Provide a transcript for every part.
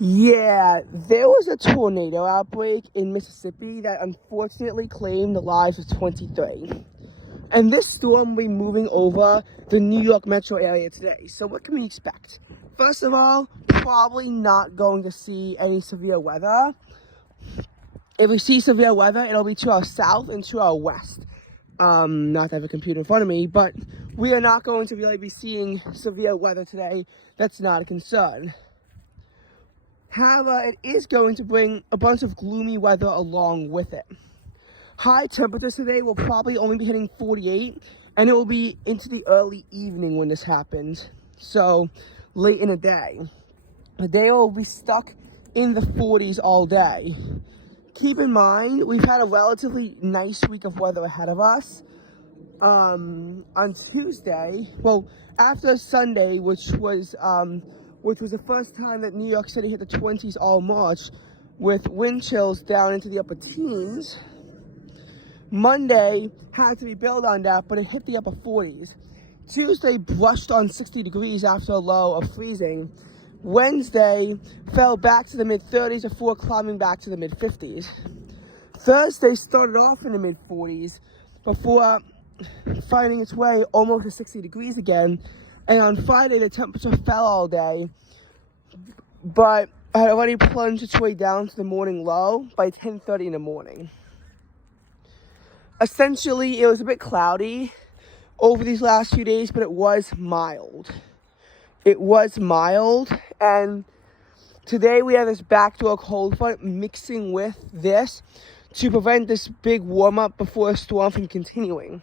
Yeah, there was a tornado outbreak in Mississippi that unfortunately claimed the lives of 23. And this storm will be moving over the New York metro area today. So what can we expect? First of all, probably not going to see any severe weather. If we see severe weather, it'll be to our south and to our west. Not to have a computer in front of me, but we are not going to really be seeing severe weather today. That's not a concern. However, it is going to bring a bunch of gloomy weather along with it. High temperatures today will probably only be hitting 48, and it will be into the early evening when this happens. So, late in the day. The day will be stuck in the 40s all day. Keep in mind, we've had a relatively nice week of weather ahead of us. On Tuesday, well, after Sunday, which was the first time that New York City hit the 20s all March, with wind chills down into the upper teens. Monday had to be built on that, but it hit the upper 40s. Tuesday brushed on 60 degrees after a low of freezing. Wednesday fell back to the mid-30s before climbing back to the mid-50s. Thursday started off in the mid-40s before finding its way almost to 60 degrees again. And on Friday, the temperature fell all day, but had already plunged its way down to the morning low by 10:30 in the morning. Essentially, it was a bit cloudy over these last few days, but it was mild. It was mild, and today we have this backdoor cold front mixing with this to prevent this big warm-up before a storm from continuing.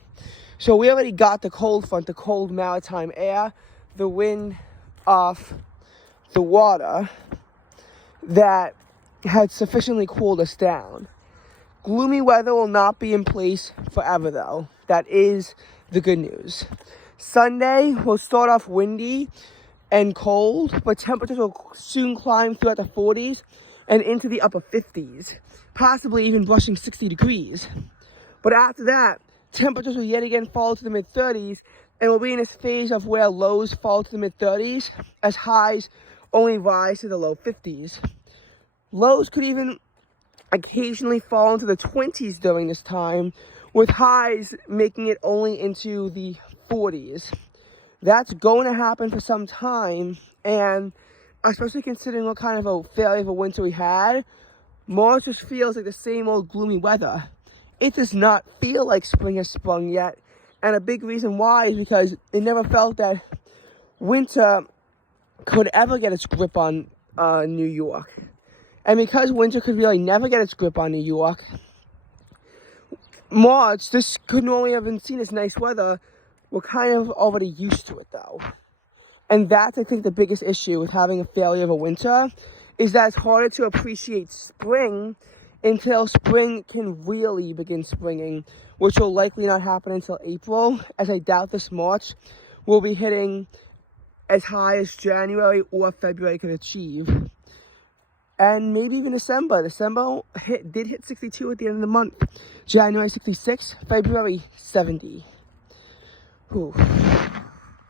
So we already got the cold front, the cold maritime air, the wind off the water that had sufficiently cooled us down. Gloomy weather will not be in place forever, though. That is the good news. Sunday will start off windy and cold, but temperatures will soon climb throughout the 40s and into the upper 50s, possibly even brushing 60 degrees. But after that, temperatures will yet again fall to the mid-30s, and we'll be in this phase of where lows fall to the mid-30s as highs only rise to the low 50s. Lows could even occasionally fall into the 20s during this time, with highs making it only into the 40s. That's going to happen for some time, and especially considering what kind of a failure of a winter we had, March just feels like the same old gloomy weather. It does not feel like spring has sprung yet, and a big reason why is because it never felt that winter could ever get its grip on New York. And because winter could really never get its grip on New York, March, this could normally have been seen as nice weather. We're kind of already used to it, though. And that's, I think, the biggest issue with having a failure of a winter, is that it's harder to appreciate spring until spring can really begin springing, which will likely not happen until April, as I doubt this March will be hitting as high as January or February could achieve. And maybe even December. December did hit 62 at the end of the month. January 66, February 70. Whew.